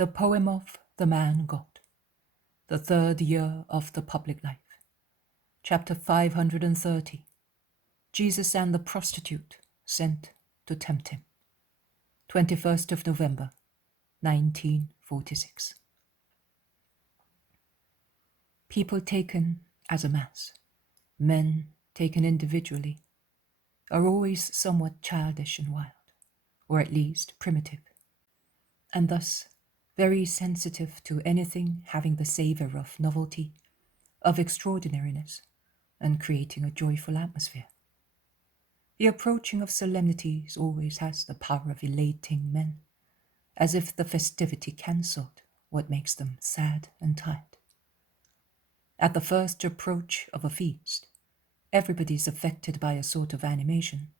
The Poem of the Man God, the third year of the public life. Chapter 530. Jesus and the Prostitute sent to tempt him. 21st of November, 1946. People taken as a mass, men taken individually, are always somewhat childish and wild, or at least primitive, and thus very sensitive to anything having the savour of novelty, of extraordinariness, and creating a joyful atmosphere. The approaching of solemnities always has the power of elating men, as if the festivity cancelled what makes them sad and tired. At the first approach of a feast, everybody is affected by a sort of animation,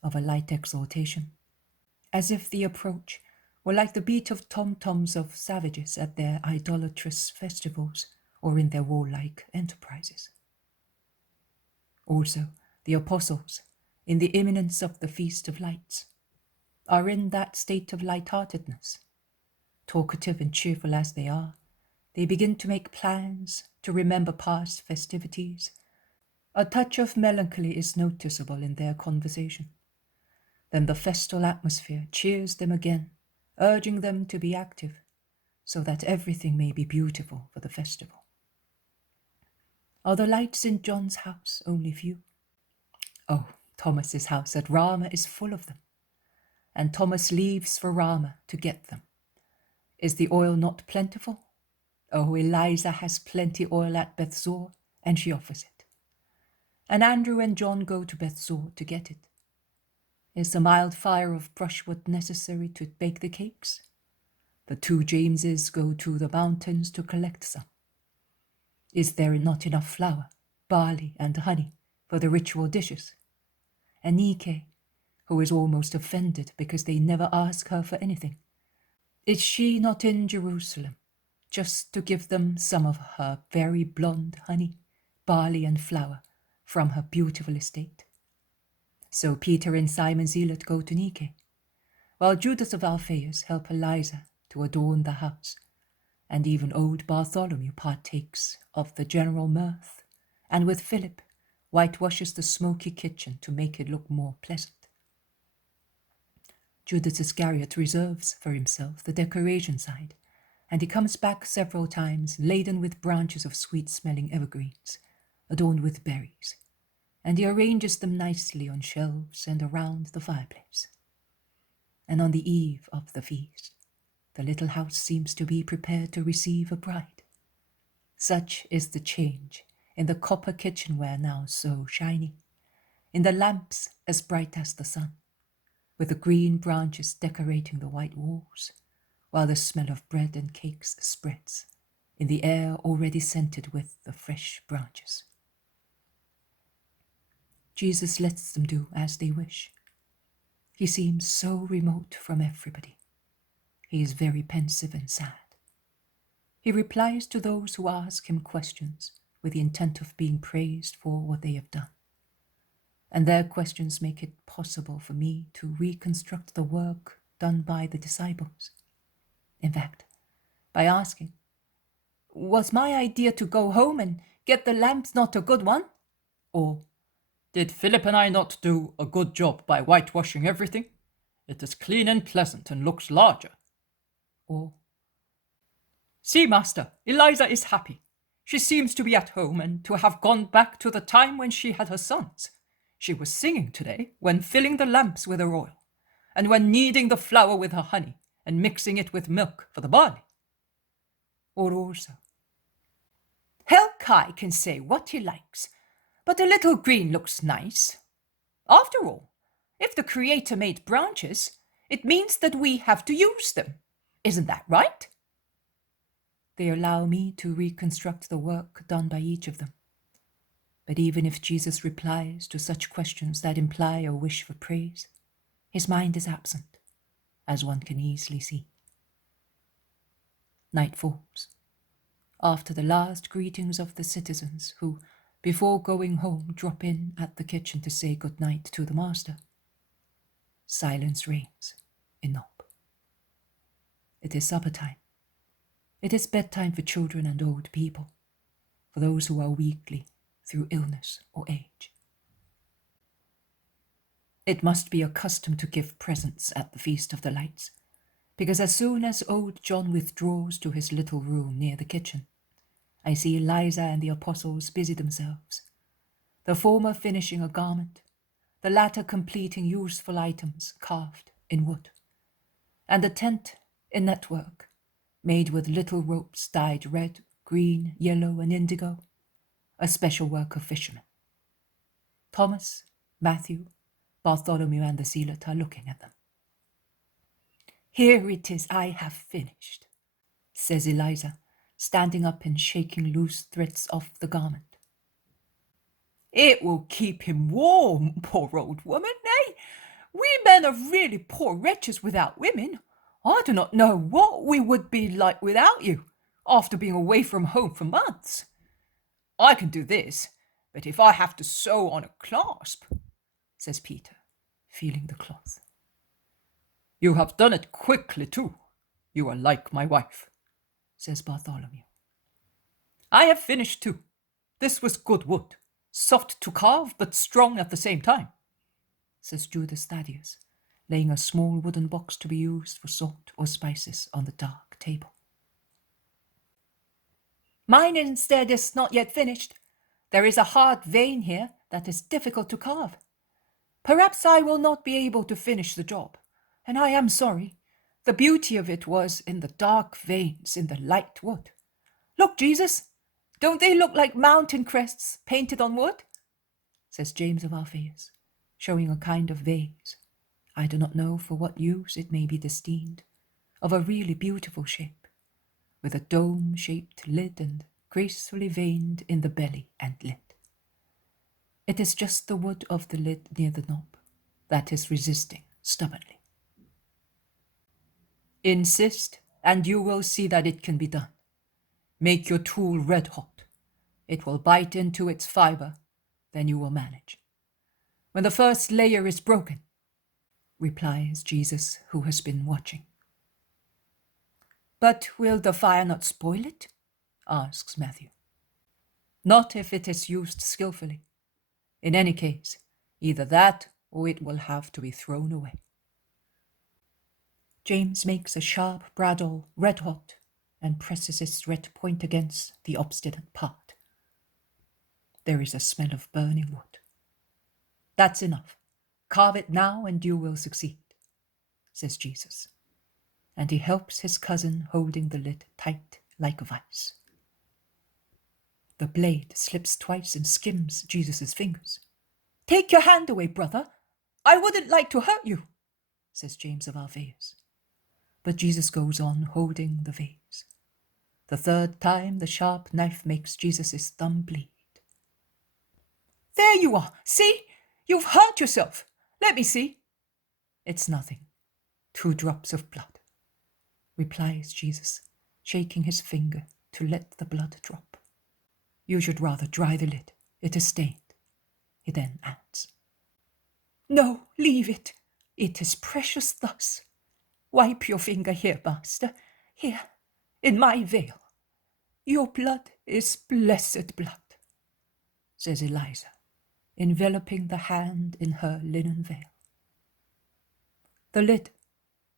of a light exaltation, as if the approach were like the beat of tom-toms of savages at their idolatrous festivals or in their warlike enterprises. Also, the apostles, in the imminence of the Feast of Lights, are in that state of light-heartedness. Talkative and cheerful as they are, they begin to make plans, to remember past festivities. A touch of melancholy is noticeable in their conversation. Then the festal atmosphere cheers them again, urging them to be active, so that everything may be beautiful for the festival. Are the lights in John's house only few? Oh, Thomas's house at Ramah is full of them, and Thomas leaves for Ramah to get them. Is the oil not plentiful? Oh, Eliza has plenty oil at Bethzor, and she offers it. And Andrew and John go to Bethzor to get it. Is the mild fire of brushwood necessary to bake the cakes? The two Jameses go to the mountains to collect some. Is there not enough flour, barley, and honey for the ritual dishes? And Nike, who is almost offended because they never ask her for anything, is she not in Jerusalem, just to give them some of her very blonde honey, barley, and flour from her beautiful estate? So Peter and Simon Zealot go to Nike, while Judas of Alphaeus help Eliza to adorn the house, and even old Bartholomew partakes of the general mirth, and with Philip whitewashes the smoky kitchen to make it look more pleasant. Judas Iscariot reserves for himself the decoration side, and he comes back several times laden with branches of sweet-smelling evergreens, adorned with berries, and he arranges them nicely on shelves and around the fireplace. And on the eve of the feast, the little house seems to be prepared to receive a bride. Such is the change in the copper kitchenware now so shiny, in the lamps as bright as the sun, with the green branches decorating the white walls, while the smell of bread and cakes spreads in the air already scented with the fresh branches. Jesus lets them do as they wish. He seems so remote from everybody. He is very pensive and sad. He replies to those who ask him questions with the intent of being praised for what they have done. And their questions make it possible for me to reconstruct the work done by the disciples. In fact, by asking, "Was my idea to go home and get the lamps not a good one?" Or, "Did Philip and I not do a good job by whitewashing everything? It is clean and pleasant and looks larger." Or, "See, Master, Eliza is happy. She seems to be at home and to have gone back to the time when she had her sons. She was singing today when filling the lamps with her oil, and when kneading the flour with her honey and mixing it with milk for the barley." Or also, "Helkai can say what he likes, but a little green looks nice. After all, if the Creator made branches, it means that we have to use them. Isn't that right?" They allow me to reconstruct the work done by each of them. But even if Jesus replies to such questions that imply a wish for praise, his mind is absent, as one can easily see. Night falls. After the last greetings of the citizens who, before going home, drop in at the kitchen to say good night to the master, silence reigns in Nob. It is supper time, It is bedtime for children and old people, for those who are weakly through illness or age. It must be a custom to give presents at the Feast of the Lights, because as soon as old John withdraws to his little room near the kitchen, I see Eliza and the apostles busy themselves, the former finishing a garment, the latter completing useful items carved in wood, and the tent in network, made with little ropes dyed red, green, yellow, and indigo, a special work of fishermen. Thomas, Matthew, Bartholomew, and the zealot are looking at them. "Here it is, I have finished," says Eliza, standing up and shaking loose threads off the garment. "It will keep him warm, poor old woman, eh? We men are really poor wretches without women. I do not know what we would be like without you, after being away from home for months. I can do this, but if I have to sew on a clasp," says Peter, feeling the cloth. "You have done it quickly, too. You are like my wife," says Bartholomew. "I have finished, too. This was good wood, soft to carve, but strong at the same time," says Judas Thaddeus, laying a small wooden box to be used for salt or spices on the dark table. "Mine instead is not yet finished. There is a hard vein here that is difficult to carve. Perhaps I will not be able to finish the job, and I am sorry. The beauty of it was in the dark veins in the light wood. Look, Jesus, don't they look like mountain crests painted on wood?" says James of Alphaeus, showing a kind of vase, I do not know for what use it may be destined, of a really beautiful shape, with a dome-shaped lid and gracefully veined in the belly and lid. It is just the wood of the lid near the knob that is resisting stubbornly. "Insist, and you will see that it can be done. Make your tool red hot. It will bite into its fiber, then you will manage. When the first layer is broken," replies Jesus, who has been watching. "But will the fire not spoil it?" asks Matthew. "Not if it is used skillfully. In any case, either that or it will have to be thrown away." James makes a sharp bradawl red hot and presses its red point against the obstinate part. There is a smell of burning wood. "That's enough. Carve it now and you will succeed," says Jesus, and he helps his cousin, holding the lid tight like a vice. The blade slips twice and skims Jesus' fingers. "Take your hand away, brother. I wouldn't like to hurt you," says James of Alphaeus. But Jesus goes on holding the vase. The third time the sharp knife makes Jesus' thumb bleed. "There you are. See? You've hurt yourself. Let me see." "It's nothing. 2 drops of blood," replies Jesus, shaking his finger to let the blood drop. "You should rather dry the lid. It is stained," he then adds. "No, leave it. It is precious thus. Wipe your finger here, master. Here, in my veil. Your blood is blessed blood," says Eliza, enveloping the hand in her linen veil. The lid,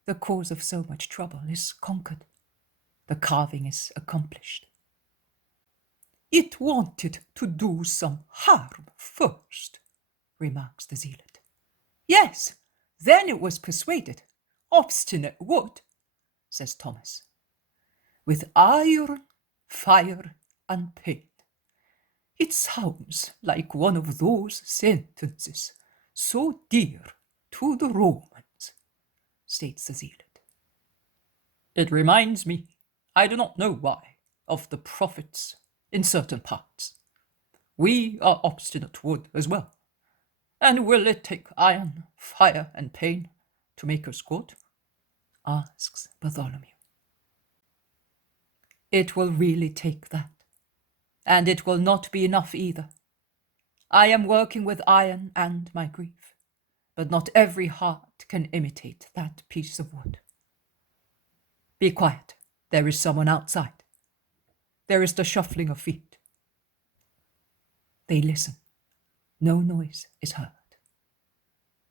the cause of so much trouble, is conquered. The carving is accomplished. "It wanted to do some harm first," remarks the zealot. "Yes, then it was persuaded. Obstinate wood," says Thomas. "With iron, fire, and pain. It sounds like one of those sentences so dear to the Romans," states the zealot. "It reminds me, I do not know why, of the prophets in certain parts. We are obstinate wood as well. And will it take iron, fire, and pain to make us good?" asks Bartholomew. "It will really take that. And it will not be enough either. I am working with iron and my grief, but not every heart can imitate that piece of wood. Be quiet. There is someone outside. There is the shuffling of feet. They listen. No noise is heard.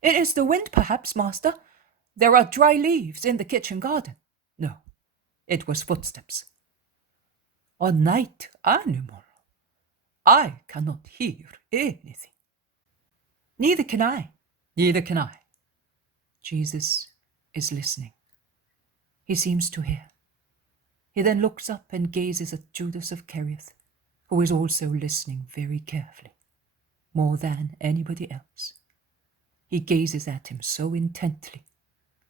It is the wind, perhaps, master. There are dry leaves in the kitchen garden. No, it was footsteps. A night animal. I cannot hear anything. Neither can I. Neither can I. Jesus is listening. He seems to hear. He then looks up and gazes at Judas of Kerioth, who is also listening very carefully, more than anybody else. He gazes at him so intently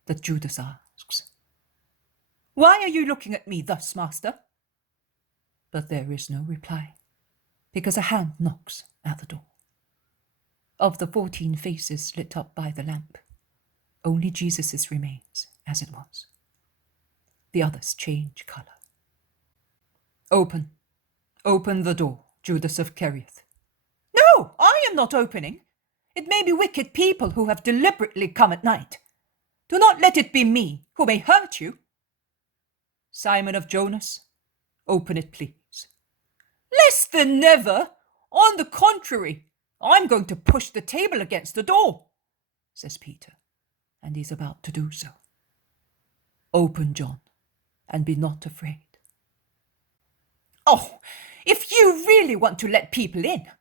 that Judas asks, "Why are you looking at me thus, master?" But there is no reply, because a hand knocks at the door. Of the 14 faces lit up by the lamp, only Jesus's remains as it was. The others change colour. "Open the door, Judas of Kerioth." "No, I am not opening. It may be wicked people who have deliberately come at night. Do not let it be me who may hurt you." "Simon of Jonas, open it, please." "Less than never. On the contrary, I'm going to push the table against the door," says Peter, and he's about to do so. "Open, John, and be not afraid." "Oh, if you really want to let people in,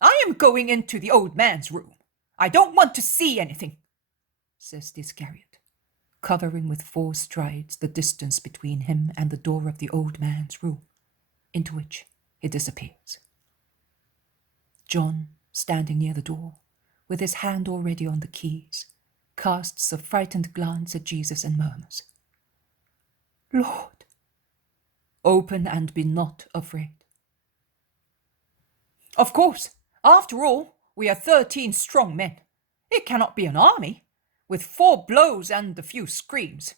I am going into the old man's room. I don't want to see anything," says the Iscariot, covering with 4 strides the distance between him and the door of the old man's room, into which he disappears. John, standing near the door, with his hand already on the keys, casts a frightened glance at Jesus and murmurs, "Lord, open and be not afraid." "Of course, after all, we are 13 strong men. It cannot be an army, with 4 blows and a few screams.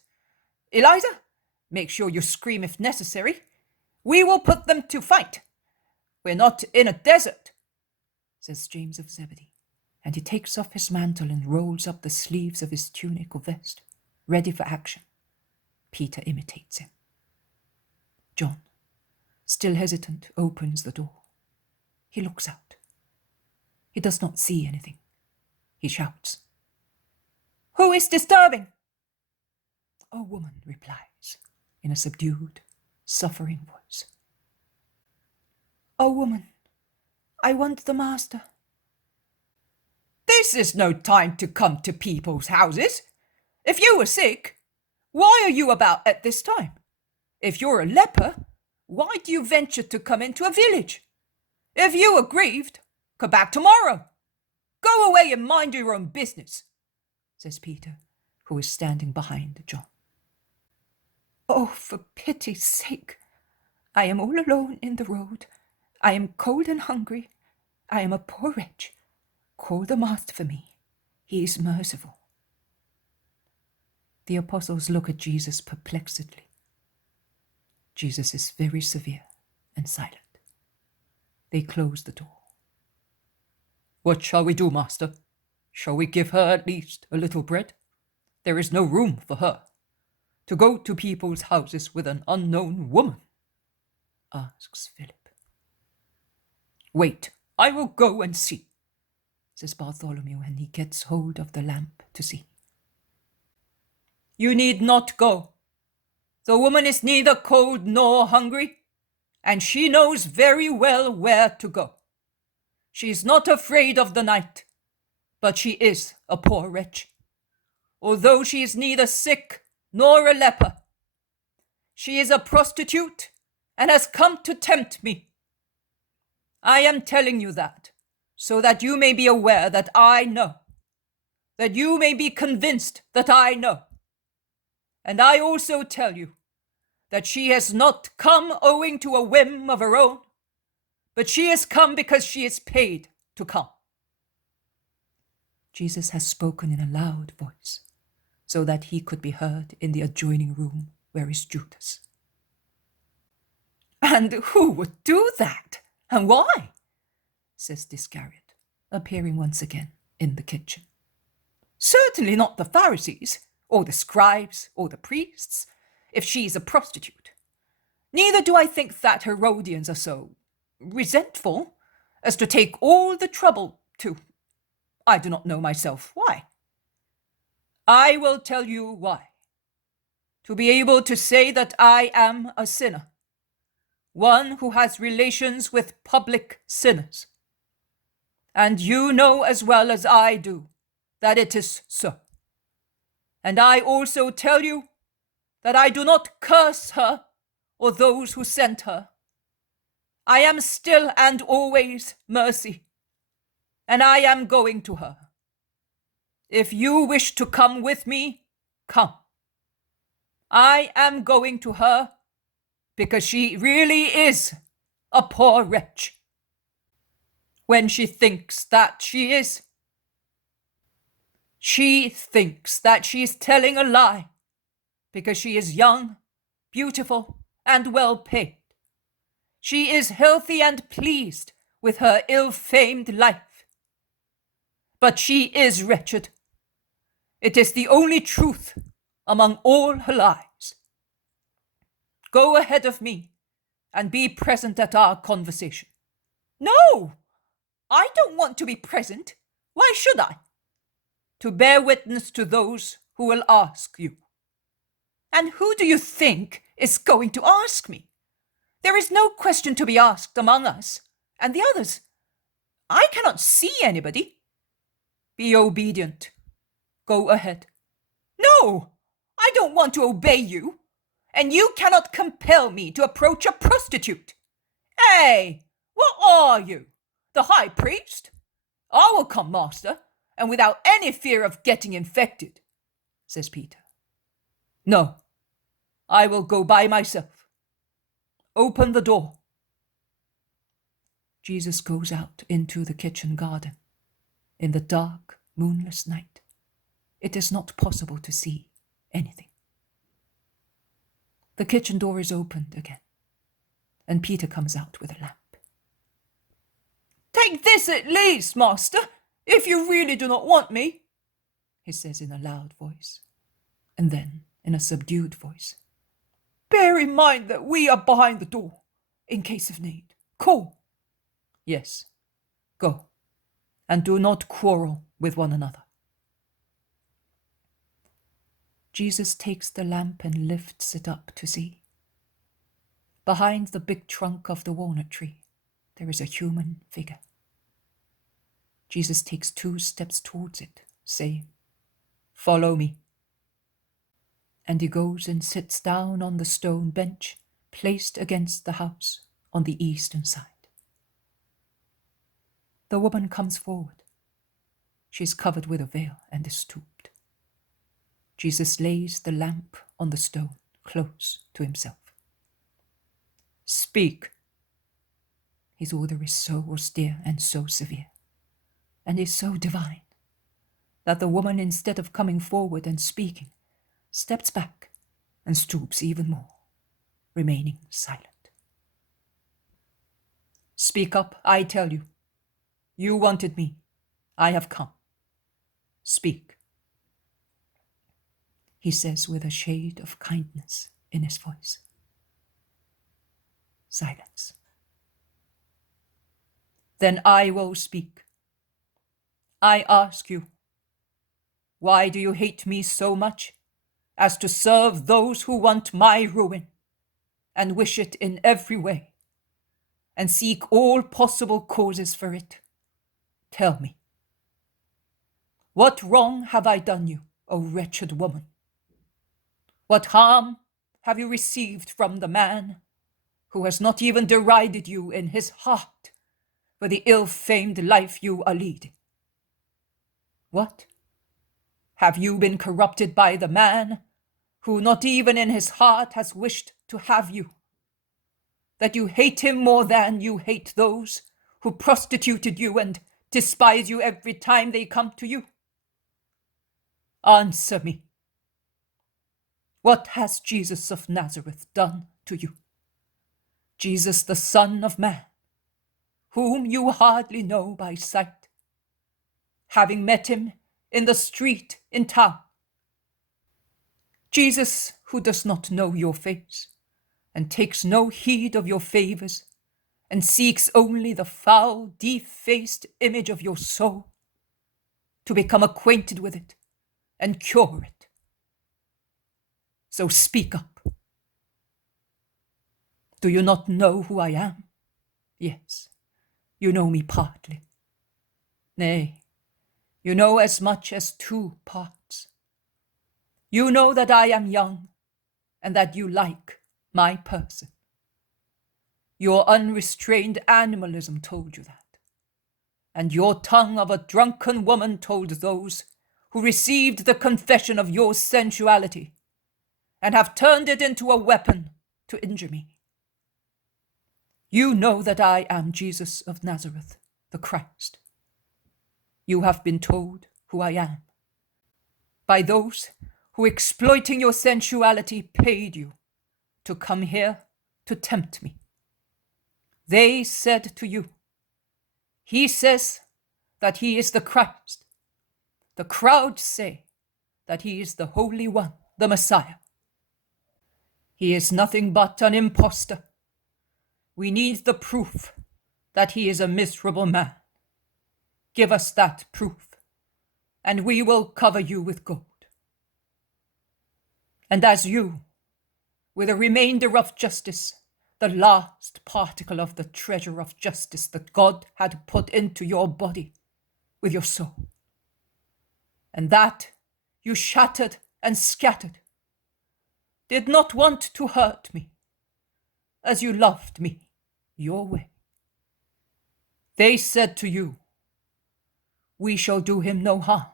Eliza, make sure you scream if necessary. We will put them to fight. We're not in a desert," says James of Zebedee, and he takes off his mantle and rolls up the sleeves of his tunic or vest, ready for action. Peter imitates him. John, still hesitant, opens the door. He looks out. He does not see anything. He shouts, "Who is disturbing?" A woman replies in a subdued, suffering voice, "A woman, I want the master." "This is no time to come to people's houses. If you were sick, why are you about at this time? If you're a leper, why do you venture to come into a village? If you are grieved, come back tomorrow. Go away and mind your own business," says Peter, who is standing behind John. "Oh, for pity's sake, I am all alone in the road. I am cold and hungry. I am a poor wretch. Call the master for me. He is merciful." The apostles look at Jesus perplexedly. Jesus is very severe and silent. They close the door. "What shall we do, master? Shall we give her at least a little bread? There is no room for her. To go to people's houses with an unknown woman," asks Philip. "Wait, I will go and see," says Bartholomew, and he gets hold of the lamp to see. "You need not go. The woman is neither cold nor hungry, and she knows very well where to go. She is not afraid of the night, but she is a poor wretch, although she is neither sick nor a leper. She is a prostitute and has come to tempt me. I am telling you that, so that you may be aware that I know, that you may be convinced that I know. And I also tell you that she has not come owing to a whim of her own, but she has come because she is paid to come." Jesus has spoken in a loud voice, so that he could be heard in the adjoining room where is Judas. "And who would do that? And why?" says the Iscariot, appearing once again in the kitchen. "Certainly not the Pharisees, or the scribes, or the priests, if she is a prostitute. Neither do I think that Herodians are so resentful as to take all the trouble to, I do not know myself why. I will tell you why. To be able to say that I am a sinner, one who has relations with public sinners. And you know as well as I do that it is so. And I also tell you that I do not curse her or those who sent her. I am still and always mercy, and I am going to her. If you wish to come with me, come. I am going to her because she really is a poor wretch. When she thinks that she is telling a lie because she is young, beautiful, and well paid. She is healthy and pleased with her ill-famed life. But she is wretched. It is the only truth among all her lies. Go ahead of me and be present at our conversation. No, I don't want to be present. Why should I? To bear witness to those who will ask you. And who do you think is going to ask me? There is no question to be asked among us and the others. I cannot see anybody. Be obedient. Go ahead. No, I don't want to obey you. And you cannot compel me to approach a prostitute. Hey, what are you? The high priest? I will come, master, and without any fear of getting infected, says Peter. No, I will go by myself. Open the door. Jesus goes out into the kitchen garden. In the dark, moonless night, it is not possible to see anything. The kitchen door is opened again, and Peter comes out with a lamp. Take this at least, master, if you really do not want me, he says in a loud voice, and then in a subdued voice. Bear in mind that we are behind the door, in case of need. Call. Yes, go, and do not quarrel with one another. Jesus takes the lamp and lifts it up to see. Behind the big trunk of the walnut tree, there is a human figure. Jesus takes 2 steps towards it, saying, Follow me. And he goes and sits down on the stone bench placed against the house on the eastern side. The woman comes forward. She is covered with a veil and is stooped. Jesus lays the lamp on the stone close to himself. Speak. His order is so austere and so severe, and is so divine, that the woman, instead of coming forward and speaking, steps back and stoops even more, remaining silent. Speak up, I tell you. You wanted me. I have come. Speak. He says with a shade of kindness in his voice. Silence. Then I will speak. I ask you, why do you hate me so much as to serve those who want my ruin and wish it in every way and seek all possible causes for it? Tell me. What wrong have I done you, O wretched woman? What harm have you received from the man who has not even derided you in his heart for the ill-famed life you are leading? What? Have you been corrupted by the man who not even in his heart has wished to have you? That you hate him more than you hate those who prostituted you and despise you every time they come to you? Answer me. What has Jesus of Nazareth done to you? Jesus, the Son of Man, whom you hardly know by sight, having met him in the street in town. Jesus, who does not know your face, and takes no heed of your favors, and seeks only the foul, defaced image of your soul, to become acquainted with it and cure it. So speak up. Do you not know who I am? Yes, you know me partly. Nay, you know as much as 2 parts. You know that I am young, and that you like my person. Your unrestrained animalism told you that, and your tongue of a drunken woman told those who received the confession of your sensuality and have turned it into a weapon to injure me. You know that I am Jesus of Nazareth, the Christ. You have been told who I am by those who, exploiting your sensuality, paid you to come here to tempt me. They said to you, he says that he is the Christ. The crowd say that he is the Holy One, the Messiah. He is nothing but an impostor. We need the proof that he is a miserable man. Give us that proof, and we will cover you with gold. And as you, with a remainder of justice, the last particle of the treasure of justice that God had put into your body with your soul, and that you shattered and scattered, did not want to hurt me, as you loved me your way. They said to you, we shall do him no harm.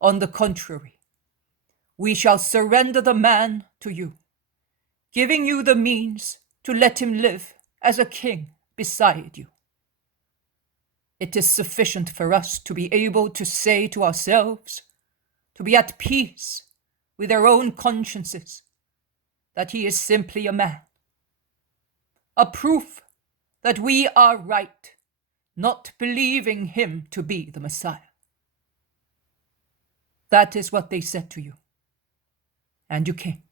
On the contrary, we shall surrender the man to you, giving you the means to let him live as a king beside you. It is sufficient for us to be able to say to ourselves, to be at peace with our own consciences, that he is simply a man. A proof that we are right, not believing him to be the Messiah. That is what they said to you. And you came.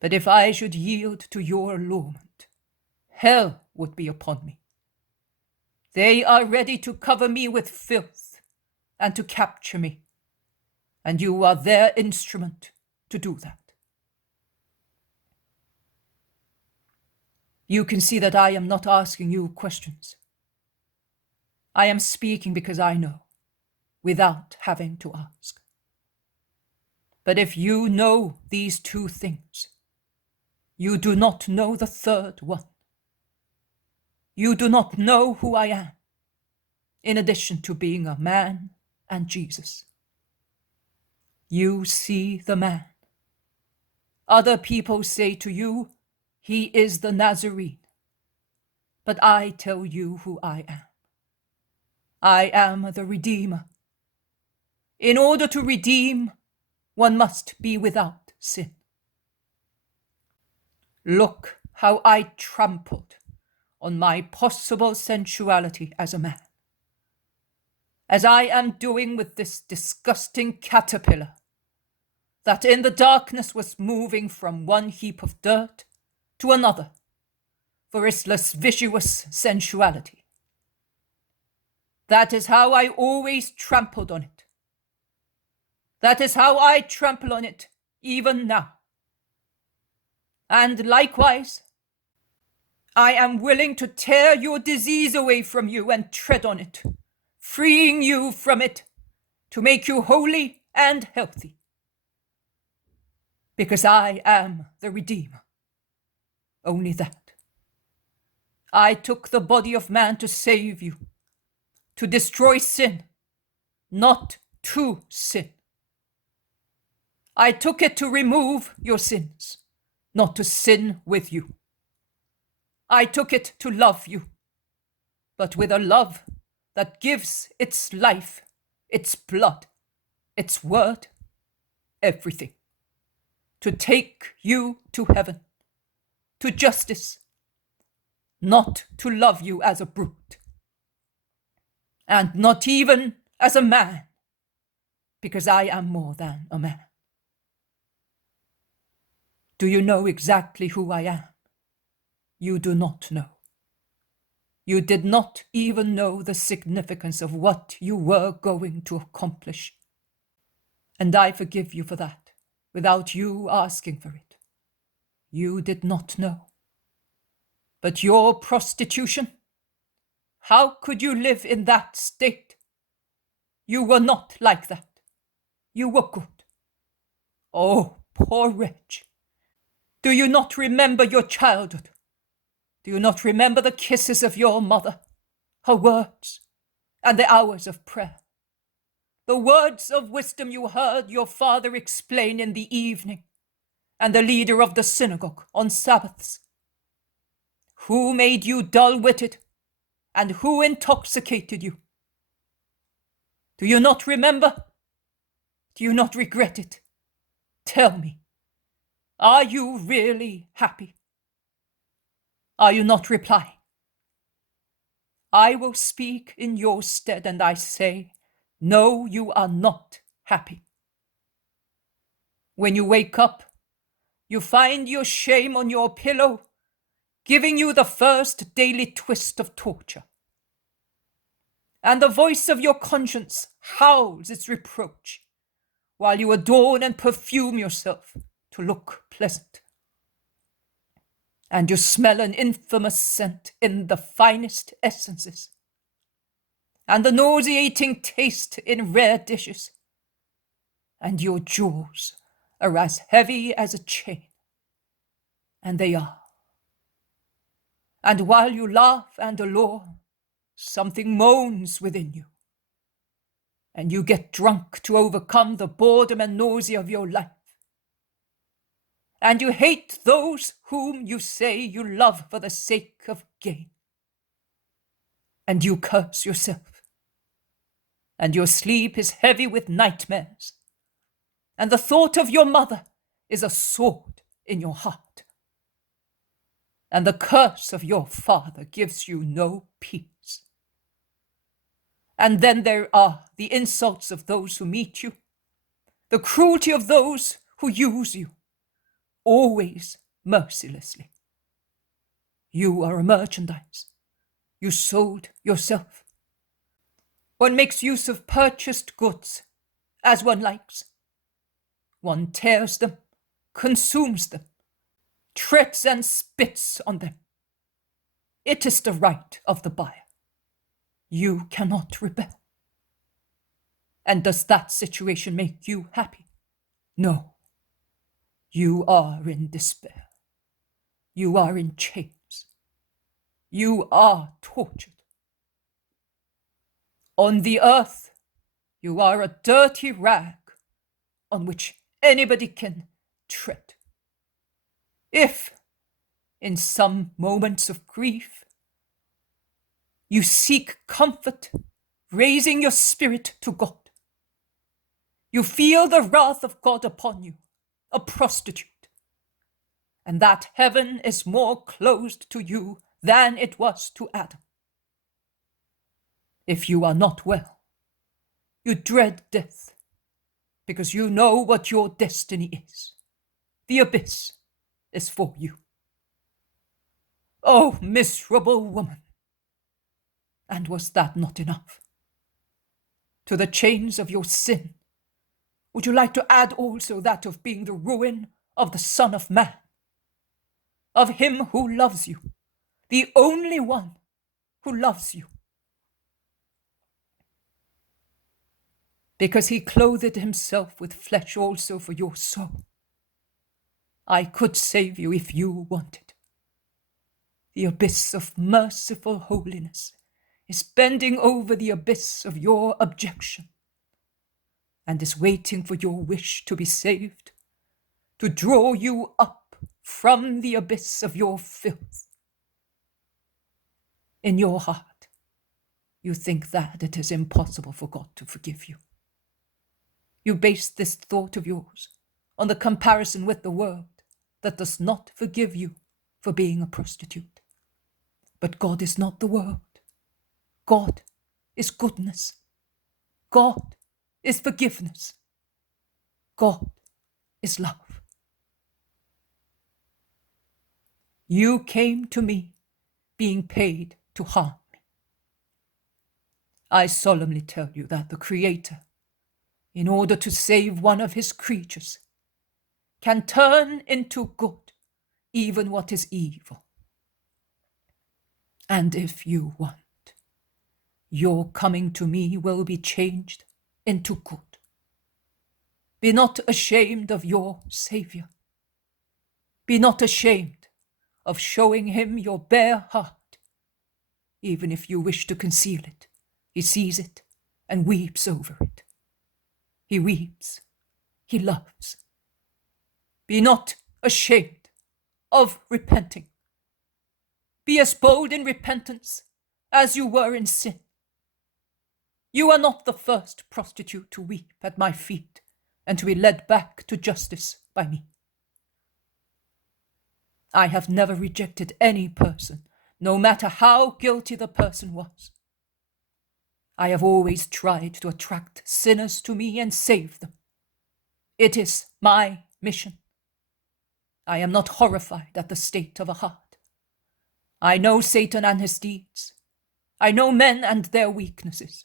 But if I should yield to your allurement, hell would be upon me. They are ready to cover me with filth and to capture me, and you are their instrument to do that. You can see that I am not asking you questions. I am speaking because I know, without having to ask. But if you know these 2 things, you do not know the 3rd one. You do not know who I am, in addition to being a man and Jesus. You see the man. Other people say to you, he is the Nazarene. But I tell you who I am. I am the Redeemer. In order to redeem, one must be without sin. Look how I trampled on my possible sensuality as a man, as I am doing with this disgusting caterpillar that in the darkness was moving from one heap of dirt to another for its lascivious sensuality. That is how I always trampled on it. That is how I trample on it even now. And likewise, I am willing to tear your disease away from you and tread on it, freeing you from it to make you holy and healthy. Because I am the Redeemer. Only that. I took the body of man to save you, to destroy sin, not to sin. I took it to remove your sins, not to sin with you. I took it to love you, but with a love that gives its life, its blood, its word, everything. To take you to heaven, to justice, not to love you as a brute, and not even as a man, because I am more than a man. Do you know exactly who I am? You do not know. You did not even know the significance of what you were going to accomplish. And I forgive you for that, without you asking for it. You did not know. But your prostitution, how could you live in that state? You were not like that. You were good. Oh, poor wretch. Do you not remember your childhood? Do you not remember the kisses of your mother, her words, and the hours of prayer? The words of wisdom you heard your father explain in the evening, and the leader of the synagogue on Sabbaths? Who made you dull-witted, and who intoxicated you? Do you not remember? Do you not regret it? Tell me, are you really happy? Are you not replying? I will speak in your stead, and I say, no, you are not happy. When you wake up, you find your shame on your pillow, giving you the first daily twist of torture. And the voice of your conscience howls its reproach, while you adorn and perfume yourself to look pleasant. And you smell an infamous scent in the finest essences, and the nauseating taste in rare dishes, and your jaws are as heavy as a chain, and they are. And while you laugh and allure, something moans within you, and you get drunk to overcome the boredom and nausea of your life. And you hate those whom you say you love for the sake of gain. And you curse yourself. And your sleep is heavy with nightmares. And the thought of your mother is a sword in your heart. And the curse of your father gives you no peace. And then there are the insults of those who meet you, the cruelty of those who use you, always mercilessly. You are a merchandise. You sold yourself. One makes use of purchased goods as one likes. One tears them, consumes them, treads and spits on them. It is the right of the buyer. You cannot rebel. And does that situation make you happy? No. You are in despair. You are in chains. You are tortured. On the earth, you are a dirty rag on which anybody can tread. If, in some moments of grief, you seek comfort, raising your spirit to God, you feel the wrath of God upon you, a prostitute, and that heaven is more closed to you than it was to Adam. If you are not well, you dread death, because you know what your destiny is. The abyss is for you. Oh, miserable woman! And was that not enough? To the chains of your sin, would you like to add also that of being the ruin of the Son of Man, of him who loves you, the only one who loves you? Because he clothed himself with flesh also for your soul. I could save you if you wanted. The abyss of merciful holiness is bending over the abyss of your objection, and is waiting for your wish to be saved, to draw you up from the abyss of your filth. In your heart, you think that it is impossible for God to forgive you. You base this thought of yours on the comparison with the world that does not forgive you for being a prostitute. But God is not the world. God is goodness. God is forgiveness. God is love. You came to me, being paid to harm me. I solemnly tell you that the Creator, in order to save one of his creatures, can turn into good even what is evil. And if you want, your coming to me will be changed into good. Be not ashamed of your Saviour. Be not ashamed of showing him your bare heart. Even if you wish to conceal it, he sees it and weeps over it. He weeps, he loves. Be not ashamed of repenting. Be as bold in repentance as you were in sin. You are not the first prostitute to weep at my feet and to be led back to justice by me. I have never rejected any person, no matter how guilty the person was. I have always tried to attract sinners to me and save them. It is my mission. I am not horrified at the state of a heart. I know Satan and his deeds. I know men and their weaknesses.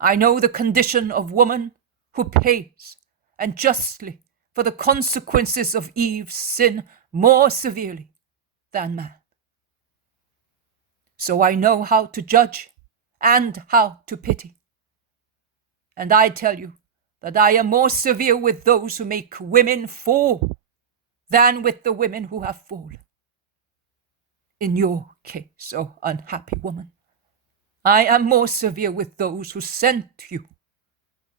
I know the condition of woman who pays, and justly, for the consequences of Eve's sin more severely than man. So I know how to judge and how to pity. And I tell you that I am more severe with those who make women fall than with the women who have fallen. In your case, O unhappy woman, I am more severe with those who sent you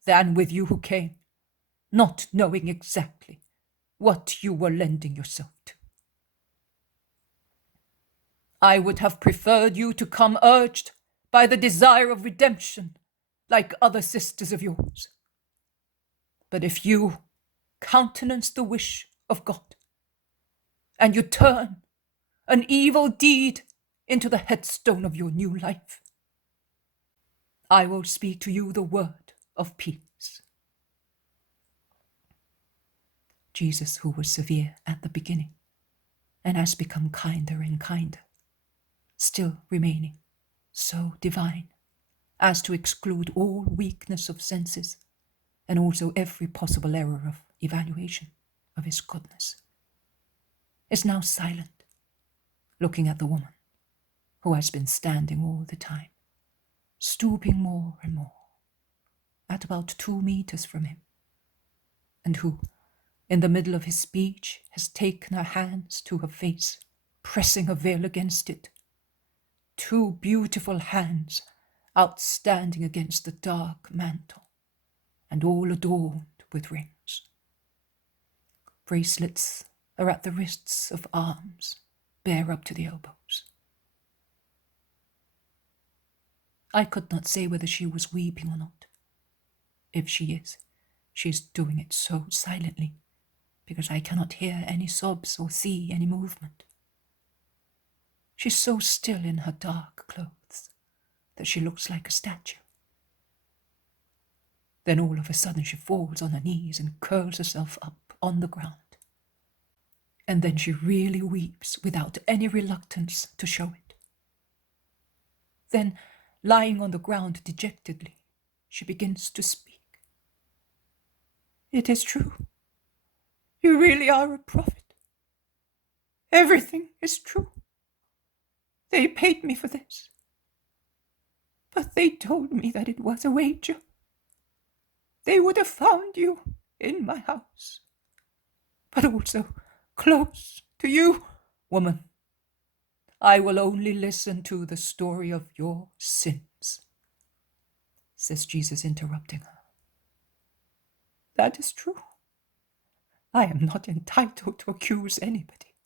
than with you who came, not knowing exactly what you were lending yourself to. I would have preferred you to come urged by the desire of redemption, like other sisters of yours. But if you countenance the wish of God, and you turn an evil deed into the headstone of your new life, I will speak to you the word of peace. Jesus, who was severe at the beginning and has become kinder and kinder, still remaining so divine as to exclude all weakness of senses and also every possible error of evaluation of his goodness, is now silent, looking at the woman who has been standing all the time, stooping more and more, at about 2 meters from him, and who, in the middle of his speech, has taken her hands to her face, pressing her veil against it. 2 beautiful hands outstanding against the dark mantle, and all adorned with rings. Bracelets are at the wrists of arms, bare up to the elbows. I could not say whether she was weeping or not. If she is doing it so silently, because I cannot hear any sobs or see any movement. She's so still in her dark clothes that she looks like a statue. Then all of a sudden she falls on her knees and curls herself up on the ground. And then she really weeps without any reluctance to show it. Then, lying on the ground dejectedly, she begins to speak. It is true. You really are a prophet. Everything is true. They paid me for this. But they told me that it was a wager. They would have found you in my house, but also close to you. Woman, I will only listen to the story of your sins, says Jesus, interrupting her. That is true. I am not entitled to accuse anybody,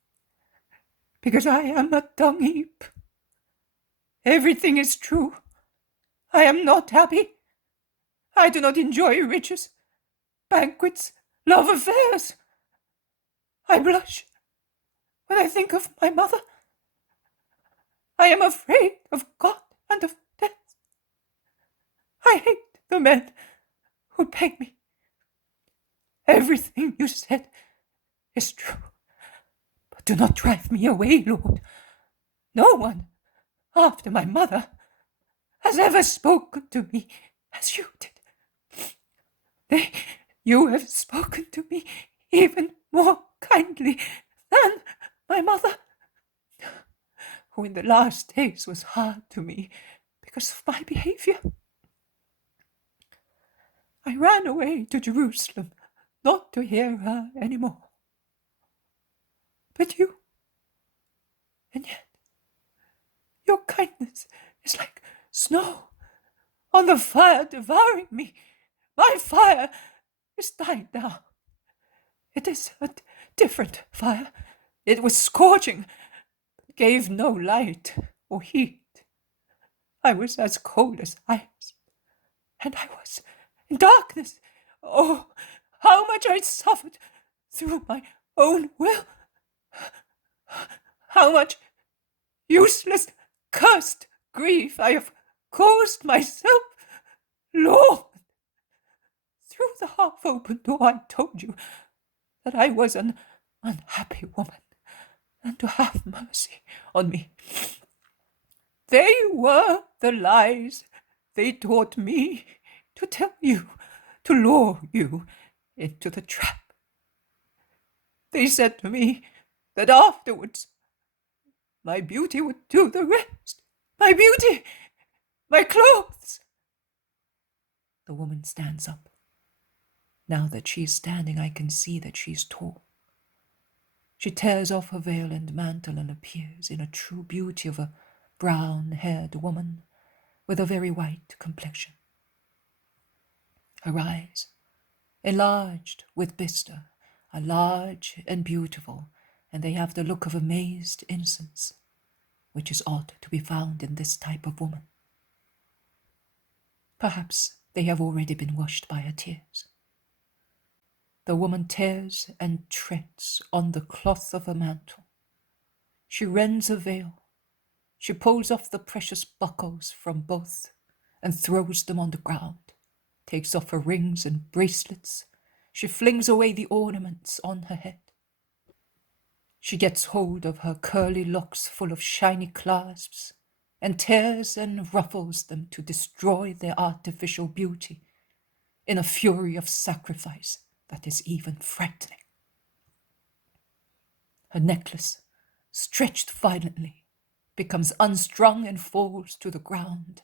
because I am a dung heap. Everything is true. I am not happy. I do not enjoy riches, banquets, love affairs. I blush when I think of my mother. I am afraid of God and of death. I hate the men who pay me. Everything you said is true, but do not drive me away, Lord. No one, after my mother, has ever spoken to me as you did. You have spoken to me even more kindly than my mother, who in the last days was hard to me because of my behavior. I ran away to Jerusalem, not to hear her any more. But you, and yet, your kindness is like snow on the fire devouring me. My fire is dying down. It is a different fire. It was scorching, gave no light or heat. I was as cold as ice, and I was in darkness. Oh, how much I suffered through my own will. How much useless, cursed grief I have caused myself. Lord, through the half-open door I told you that I was an unhappy woman, and to have mercy on me. They were the lies they taught me to tell you, to lure you into the trap. They said to me that afterwards my beauty would do the rest. My beauty, my clothes. The woman stands up. Now that she is standing, I can see that she is tall. She tears off her veil and mantle and appears in a true beauty of a brown-haired woman with a very white complexion. Her eyes, enlarged with bistre, are large and beautiful, and they have the look of amazed innocence, which is odd to be found in this type of woman. Perhaps they have already been washed by her tears. The woman tears and treads on the cloth of her mantle. She rends her veil. She pulls off the precious buckles from both and throws them on the ground, takes off her rings and bracelets. She flings away the ornaments on her head. She gets hold of her curly locks full of shiny clasps and tears and ruffles them to destroy their artificial beauty in a fury of sacrifice that is even frightening. Her necklace, stretched violently, becomes unstrung and falls to the ground,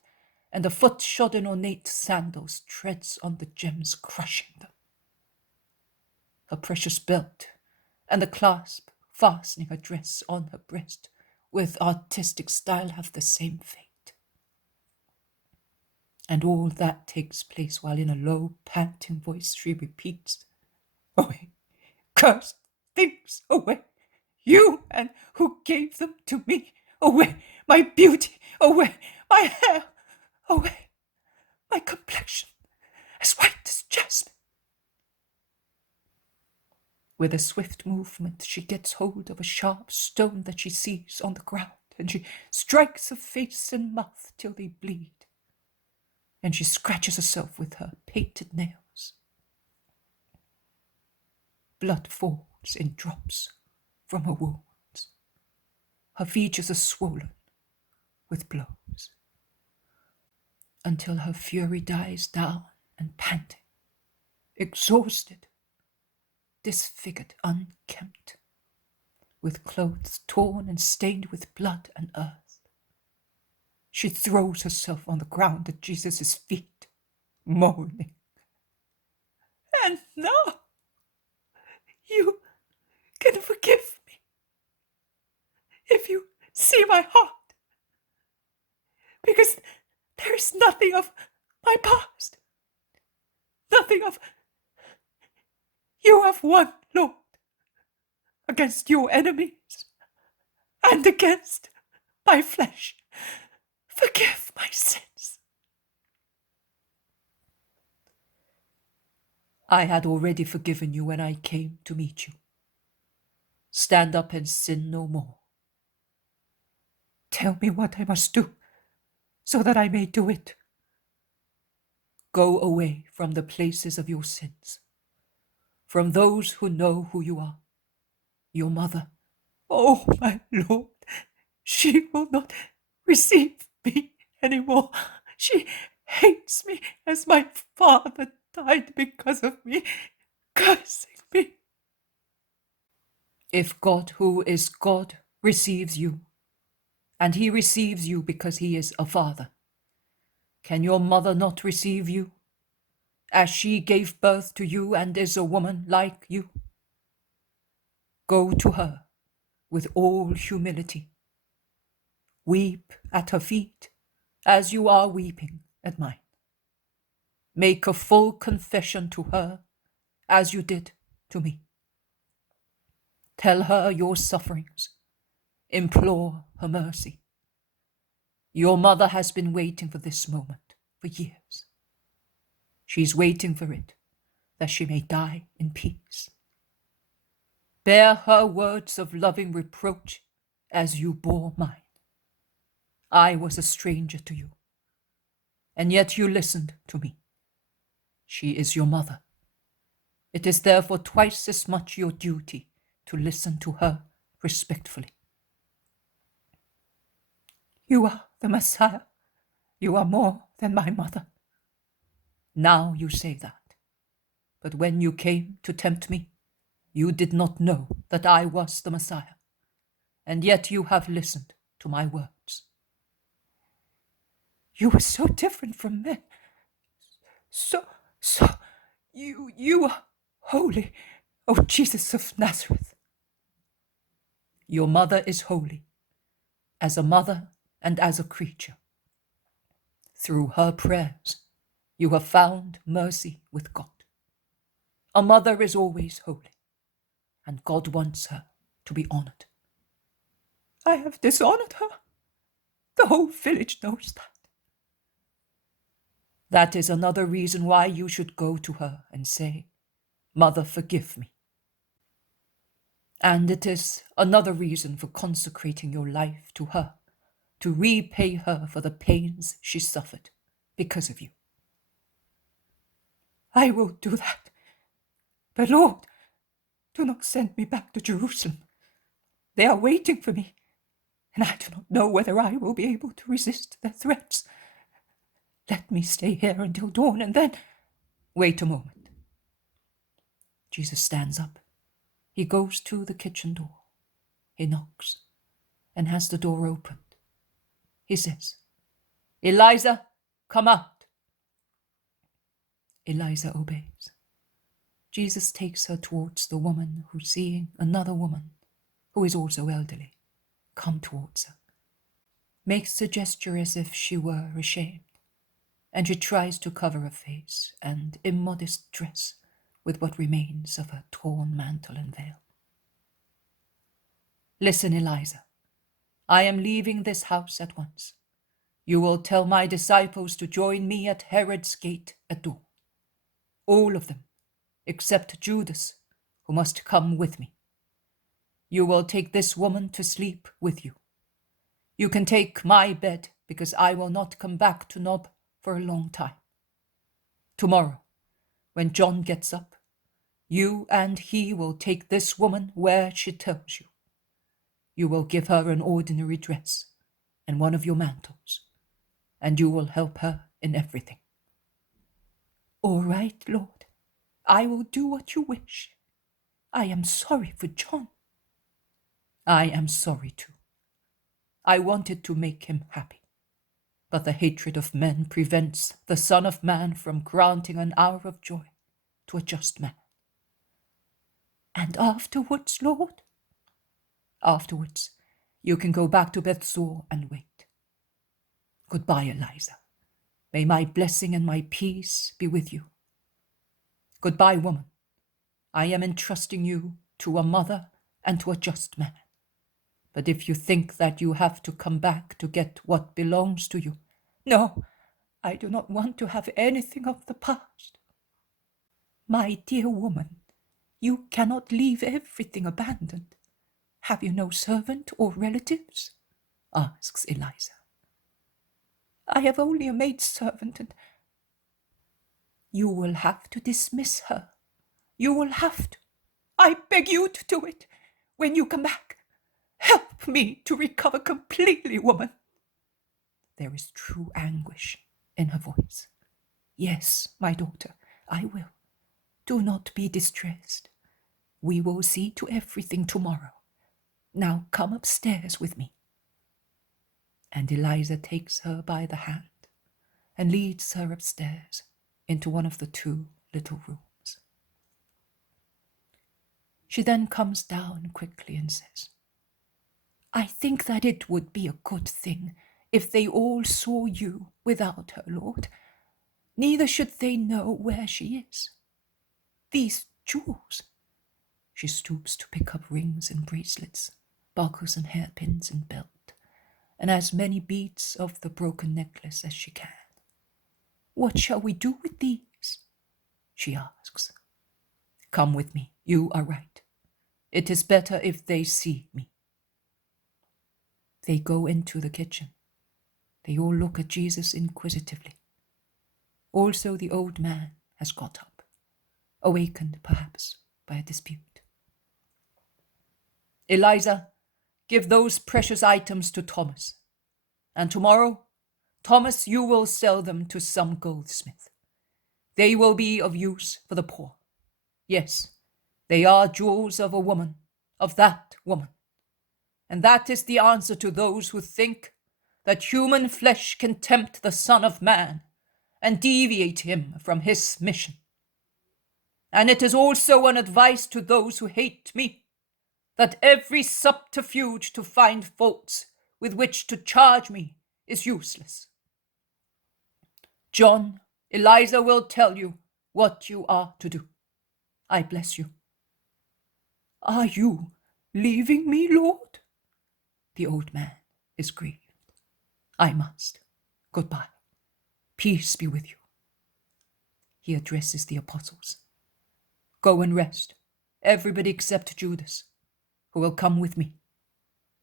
and a foot shod in ornate sandals treads on the gems, crushing them. Her precious belt and the clasp fastening her dress on her breast with artistic style have the same fate. And all that takes place while in a low, panting voice she repeats, "Away, cursed things, away, you and who gave them to me, away, my beauty, away, my hair, away, my complexion, as white as jasmine." With a swift movement, she gets hold of a sharp stone that she sees on the ground, and she strikes her face and mouth till they bleed, and she scratches herself with her painted nails. Blood falls in drops from her wounds. Her features are swollen with blows, until her fury dies down and panting, exhausted, disfigured, unkempt, with clothes torn and stained with blood and earth. She throws herself on the ground at Jesus' feet, moaning, "And now you can forgive me if you see my heart, because there is nothing of my past, nothing of you have won, Lord, against your enemies and against my flesh. Forgive my sins." I had already forgiven you when I came to meet you. Stand up and sin no more. Tell me what I must do, so that I may do it. Go away from the places of your sins, from those who know who you are, your mother, Oh, my Lord, she will not receive me any more. She hates me as my father died because of me, cursing me. If God, who is God, receives you, and he receives you because he is a father, can your mother not receive you, as she gave birth to you and is a woman like you? Go to her with all humility. Weep at her feet as you are weeping at mine. Make a full confession to her as you did to me. Tell her your sufferings. Implore her mercy. Your mother has been waiting for this moment for years. She's waiting for it, that she may die in peace. Bear her words of loving reproach as you bore mine. I was a stranger to you, and yet you listened to me. She is your mother. It is therefore twice as much your duty to listen to her respectfully. You are the Messiah. You are more than my mother. Now you say that. But when you came to tempt me, you did not know that I was the Messiah, and yet you have listened to my words. You were so different from men. You are holy, O Jesus of Nazareth. Your mother is holy, as a mother and as a creature. Through her prayers, you have found mercy with God. A mother is always holy, and God wants her to be honored. I have dishonored her. The whole village knows that. That is another reason why you should go to her and say, Mother, forgive me. And it is another reason for consecrating your life to her, to repay her for the pains she suffered because of you. I will do that. But Lord, do not send me back to Jerusalem. They are waiting for me, and I do not know whether I will be able to resist their threats. Let me stay here until dawn, and then... Wait a moment. Jesus stands up. He goes to the kitchen door. He knocks and has the door opened. He says, Eliza, come out. Eliza obeys. Jesus takes her towards the woman who, seeing another woman, who is also elderly, come towards her, makes a gesture as if she were ashamed, and she tries to cover her face and immodest dress with what remains of her torn mantle and veil. Listen, Eliza, I am leaving this house at once. You will tell my disciples to join me at Herod's gate at dawn. All of them, except Judas, who must come with me. You will take this woman to sleep with you. You can take my bed, because I will not come back to Nob for a long time. Tomorrow, when John gets up, you and he will take this woman where she tells you. You will give her an ordinary dress and one of your mantles, and you will help her in everything. All right, Lord, I will do what you wish. I am sorry for John. I am sorry too. I wanted to make him happy, but the hatred of men prevents the Son of Man from granting an hour of joy to a just man. And afterwards, Lord? Afterwards, you can go back to Bethsur and wait. Goodbye, Eliza. May my blessing and my peace be with you. Goodbye, woman. I am entrusting you to a mother and to a just man. But if you think that you have to come back to get what belongs to you, no, I do not want to have anything of the past. My dear woman, you cannot leave everything abandoned. Have you no servant or relatives? Asks Eliza. I have only a maidservant, and... You will have to dismiss her. You will have to. I beg you to do it when you come back. help me to recover completely, woman." There is true anguish in her voice. "Yes, my daughter, I will. Do not be distressed. We will see to everything tomorrow. Now come upstairs with me." And Eliza takes her by the hand and leads her upstairs into one of the 2 little rooms. She then comes down quickly and says, "I think that it would be a good thing if they all saw you without her, Lord. Neither should they know where she is. These jewels." She stoops to pick up rings and bracelets, buckles and hairpins and belt, and as many beads of the broken necklace as she can. "What shall we do with these?" she asks. "Come with me. You are right. It is better if they see me." They go into the kitchen. They all look at Jesus inquisitively. Also the old man has got up, awakened perhaps by a dispute. "Eliza, give those precious items to Thomas. And tomorrow, Thomas, you will sell them to some goldsmith. They will be of use for the poor. Yes, they are jewels of a woman, of that woman. And that is the answer to those who think that human flesh can tempt the Son of Man and deviate him from his mission. And it is also an advice to those who hate me, that every subterfuge to find faults with which to charge me is useless. John, Eliza will tell you what you are to do. I bless you." "Are you leaving me, Lord?" The old man is grieved. "I must. Goodbye. Peace be with you." He addresses the apostles. "Go and rest, everybody except Judas, who will come with me."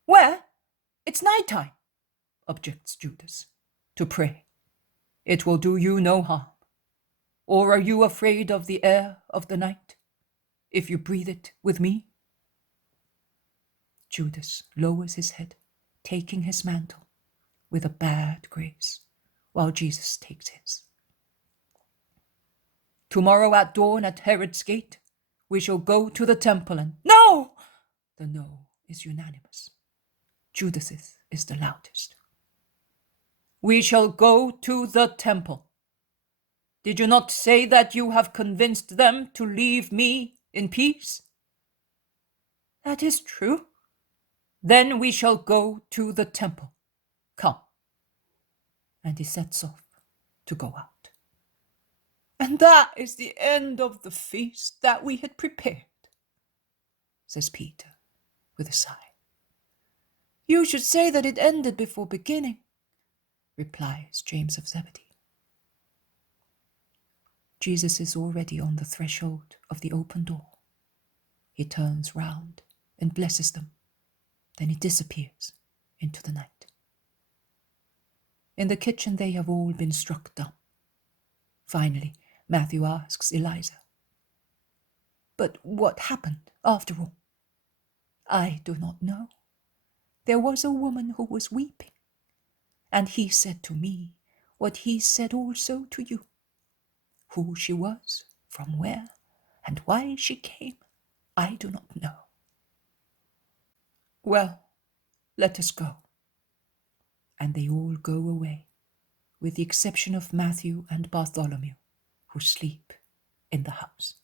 "Where? It's night time," objects Judas. "To pray. It will do you no harm. Or are you afraid of the air of the night, if you breathe it with me?" Judas lowers his head, taking his mantle with a bad grace, while Jesus takes his. "Tomorrow at dawn at Herod's gate, we shall go to the temple and—" "No!" The no is unanimous. Judas's is the loudest. "We shall go to the temple. Did you not say that you have convinced them to leave me in peace?" "That is true." "Then we shall go to the temple. Come." And he sets off to go out. "And that is the end of the feast that we had prepared," says Peter with a sigh. "You should say that it ended before beginning," replies James of Zebedee. Jesus is already on the threshold of the open door. He turns round and blesses them. Then he disappears into the night. In the kitchen they have all been struck dumb. Finally, Matthew asks Eliza, "But what happened after all?" "I do not know. There was a woman who was weeping, and he said to me what he said also to you. Who she was, from where, and why she came, I do not know." "Well, let us go." And they all go away, with the exception of Matthew and Bartholomew, who sleep in the house.